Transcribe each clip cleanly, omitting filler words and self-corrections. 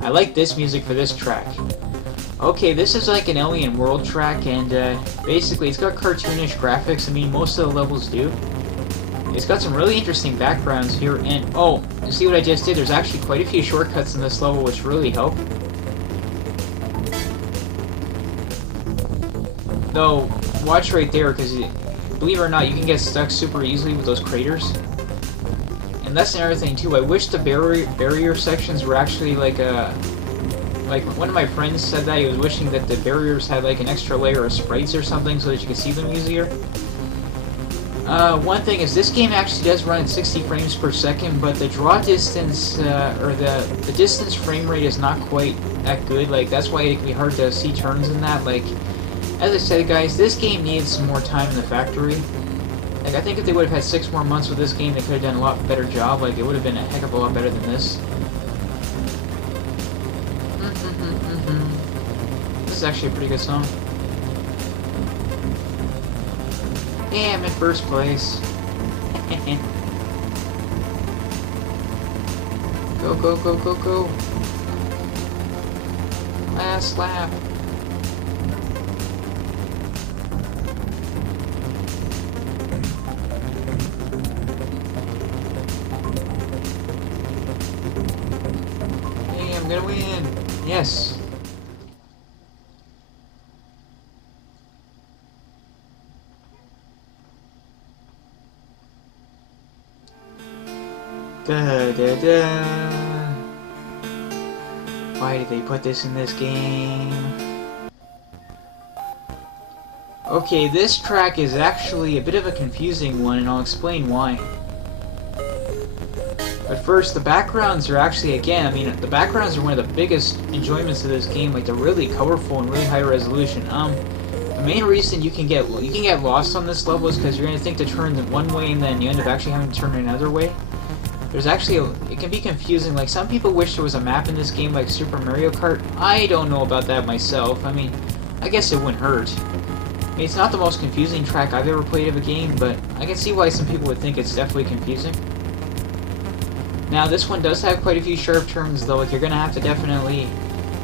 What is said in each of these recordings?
I like this music for this track. Okay, this is like an alien world track, and basically it's got cartoonish graphics. I mean, most of the levels do. It's got some really interesting backgrounds here, and oh, you see what I just did? There's actually quite a few shortcuts in this level which really help. Though, watch right there, because believe it or not, you can get stuck super easily with those craters. And that's another thing too. I wish the barrier sections were actually like one of my friends said that he was wishing that the barriers had like an extra layer of sprites or something so that you could see them easier. One thing is this game actually does run at 60 frames per second, but the draw distance or the distance frame rate is not quite that good. Like that's why it can be hard to see turns in that. Like as I said, guys, this game needs some more time in the factory. Like, I think if they would have had 6 more months with this game, they could have done a lot better job. Like, it would have been a heck of a lot better than this. This is actually a pretty good song. Yeah, I'm in first place. Go, go, go, go, go. Last lap. I'm gonna win! Yes! Da da da! Why did they put this in this game? Okay, this track is actually a bit of a confusing one, and I'll explain why. But first, the backgrounds are actually, again, I mean, the backgrounds are one of the biggest enjoyments of this game. Like, they're really colorful and really high resolution. The main reason you can get lost on this level is because you're going to think to turn one way and then you end up actually having to turn another way. There's actually, it can be confusing. Like, some people wish there was a map in this game like Super Mario Kart. I don't know about that myself. I mean, I guess it wouldn't hurt. I mean, it's not the most confusing track I've ever played of a game, but I can see why some people would think it's definitely confusing. Now, this one does have quite a few sharp turns, though. Like, you're going to have to definitely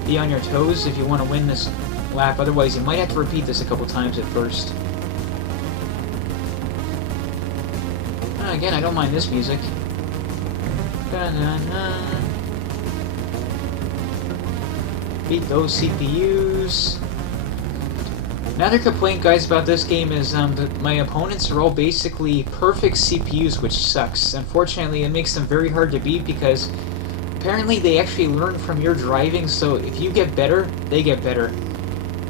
be on your toes if you want to win this lap. Otherwise, you might have to repeat this a couple times at first. Again, I don't mind this music. Da-na-na. Beat those CPUs. Another complaint, guys, about this game is that my opponents are all basically perfect CPUs, which sucks. Unfortunately, it makes them very hard to beat because apparently they actually learn from your driving, so if you get better, they get better.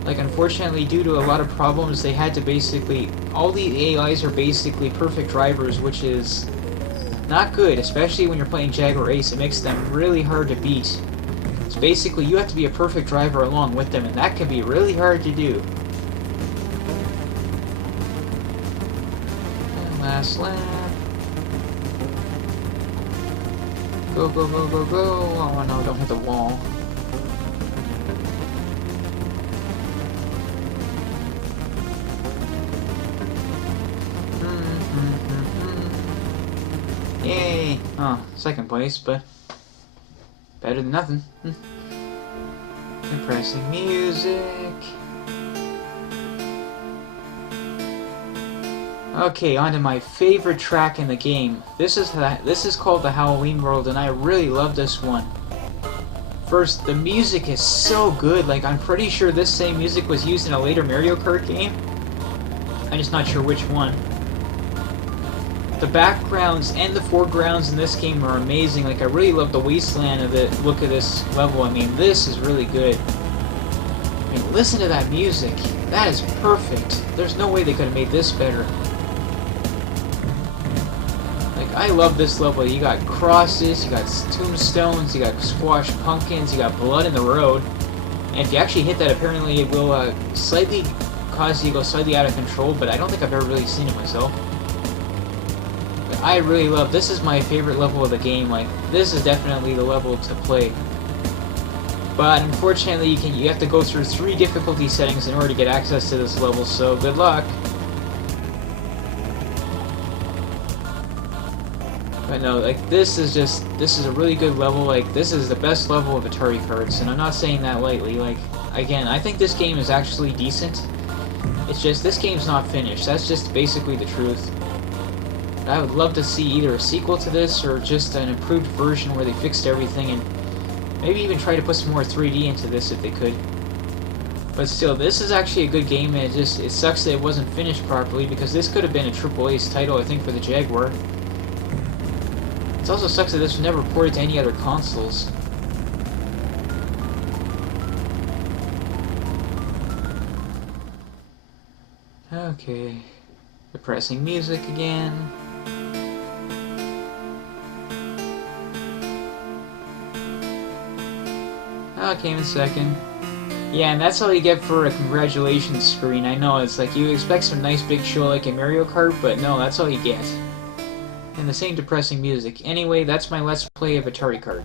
Like, unfortunately, due to a lot of problems, they had to basically... all the AIs are basically perfect drivers, which is not good, especially when you're playing Jaguar Ace. It makes them really hard to beat. So basically, you have to be a perfect driver along with them, and that can be really hard to do. Last lap. Go, go, go, go, go. Oh no, don't hit the wall. Yay! Oh, second place, but better than nothing. Depressing music. Okay, on to my favorite track in the game. This is called the Halloween World, and I really love this one. First, the music is so good. Like, I'm pretty sure this same music was used in a later Mario Kart game. I'm just not sure which one. The backgrounds and the foregrounds in this game are amazing. Like, I really love the wasteland of the look of this level. I mean, this is really good. I mean, listen to that music. That is perfect. There's no way they could have made this better. Like, I love this level. You got crosses, you got tombstones, you got squashed pumpkins, you got blood in the road. And if you actually hit that, apparently it will slightly cause you to go slightly out of control, but I don't think I've ever really seen it myself. I really love, this is my favorite level of the game. Like, this is definitely the level to play. But unfortunately, you have to go through 3 difficulty settings in order to get access to this level, so good luck. But no, like, this is a really good level. Like, this is the best level of Atari Karts, and I'm not saying that lightly. Like, again, I think this game is actually decent. It's just, this game's not finished. That's just basically the truth. I would love to see either a sequel to this, or just an improved version where they fixed everything, and maybe even try to put some more 3D into this if they could. But still, this is actually a good game, and it sucks that it wasn't finished properly, because this could have been a Triple Ace title, I think, for the Jaguar. It also sucks that this was never ported to any other consoles. Okay. Depressing music again. Okay, in a second. Yeah, and that's all you get for a congratulations screen. I know, it's like you expect some nice big show like in Mario Kart, but no, that's all you get. And the same depressing music. Anyway, that's my Let's Play of Atari Karts.